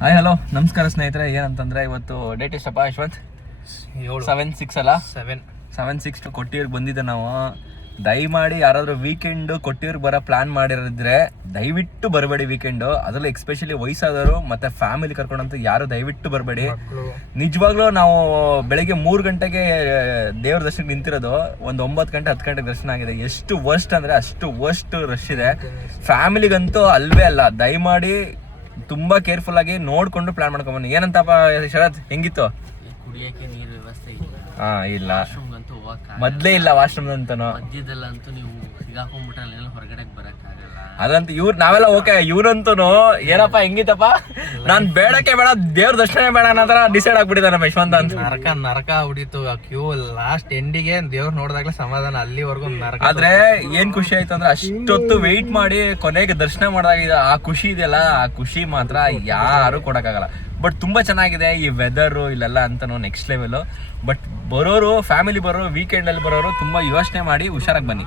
Hi hello ನಮಸ್ಕಾರ ಸ್ನೇಹಿತರೆ. ಏನಂತಂದ್ರೆ ಇವತ್ತು ಡೇಟ್ ಎಷ್ಟಪ್ಪ ಯಶವಂತ್? 7/6 ಅಲ್ಲ? 7/6 ಕೊಟ್ಟಿಯೂರ್ಗೆ ಬಂದಿದ್ದೆ ನಾವು. ದಯಮಾಡಿ ಯಾರಾದ್ರೂ ವೀಕೆಂಡ್ ಕೊಟ್ಟಿಯೂರ್ಗೆ ಬರೋ ಪ್ಲಾನ್ ಮಾಡಿರಿದ್ರೆ ದಯವಿಟ್ಟು ಬರಬೇಡಿ ವೀಕೆಂಡು. ಅದರಲ್ಲೂ ಎಕ್ಸ್ಪೆಷಲಿ ವಯಸ್ಸಾದವರು ಮತ್ತೆ ಫ್ಯಾಮಿಲಿ ಕರ್ಕೊಂಡಂತೂ ಯಾರು ದಯವಿಟ್ಟು ಬರಬೇಡಿ. ನಿಜವಾಗ್ಲೂ ನಾವು ಬೆಳಿಗ್ಗೆ 3 ಗಂಟೆಗೆ ದೇವ್ರ ದರ್ಶನಕ್ಕೆ ನಿಂತಿರೋದು, ಒಂದು 9 ಗಂಟೆ 10 ಗಂಟೆಗೆ ದರ್ಶನ ಆಗಿದೆ. ಎಷ್ಟು ವರ್ಸ್ಟ್ ಅಂದ್ರೆ ಅಷ್ಟು ವರ್ಸ್ಟ್ ರಶ್ ಇದೆ. ಫ್ಯಾಮಿಲಿಗಂತೂ ಅಲ್ವೇ ಅಲ್ಲ. ದಯಮಾಡಿ ತುಂಬಾ ಕೇರ್ಫುಲ್ ಆಗಿ ನೋಡ್ಕೊಂಡು ಪ್ಲಾನ್ ಮಾಡ್ಕೊಂಬನ್ನಿ. ಏನಂತಪ್ಪ ಶರತ್, ಹೆಂಗಿತ್ತು? ಕುಡಿಯಕ್ಕೆ ನೀರ್ ವ್ಯವಸ್ಥೆ ಇಲ್ಲ, ಅಂತೂ ಮೊದ್ಲೇ ಇಲ್ಲ ವಾಶ್ರೂಮ್ ಅಂತಾನು. ಮಧ್ಯದಲ್ಲಂತೂ ನೀವು ಸಿಗಾಕೊಂಡ್ಬಿಟ್ರೆ ಹೊರಗಡೆ ಬರಕ್ ಆಗಲ್ಲ. ಅದಂತೂ ನಾವೆಲ್ಲ ಓಕೆ. ಇವ್ರಂತೂ ಏನಪ್ಪ ಹೆಂಗಿತ್ತಪ್ಪ, ನಾನ್ ಬೇಡಕ್ಕೆ ಬೇಡ ದೇವ್ರ ದರ್ಶನ ಬೇಡ ಅನ್ನೋ ಡಿಸೈಡ್ ಆಗ್ಬಿಟ್ಟಿದ್ದ ನಮ್ಮ ಯಶವಂತ ಅಂತ. ನರಕ ಹೊಡಿತು ಕ್ಯೂ. ಲಾಸ್ಟ್ ಎಂಡಿಗೆ ದೇವ್ರ ನೋಡಿದಾಗ್ಲೇ ಸಮಾಧಾನ, ಅಲ್ಲಿವರೆಗೂ ನರಕ. ಆದ್ರೆ ಏನ್ ಖುಷಿ ಆಯ್ತು ಅಂದ್ರೆ ಅಷ್ಟೊತ್ತು ವೆಯ್ಟ್ ಮಾಡಿ ಕೊನೆಗೆ ದರ್ಶನ ಮಾಡಿದಾಗ ಆ ಖುಷಿ ಇದೆಯಲ್ಲ, ಆ ಖುಷಿ ಮಾತ್ರ ಯಾರು ಕೊಡಕ್ಕಾಗಲ್ಲ. ಬಟ್ ತುಂಬಾ ಚೆನ್ನಾಗಿದೆ ಈ ವೆದರ್ ಇಲ್ಲೆಲ್ಲ ಅಂತಾನು ನೆಕ್ಸ್ಟ್ ಲೆವೆಲ್. ಬಟ್ ಬರೋರು ಫ್ಯಾಮಿಲಿ ಬರೋರು ವೀಕೆಂಡ್ ಅಲ್ಲಿ ಬರೋರು ತುಂಬಾ ಯೋಚನೆ ಮಾಡಿ ಹುಷಾರಾಗಿ ಬನ್ನಿ.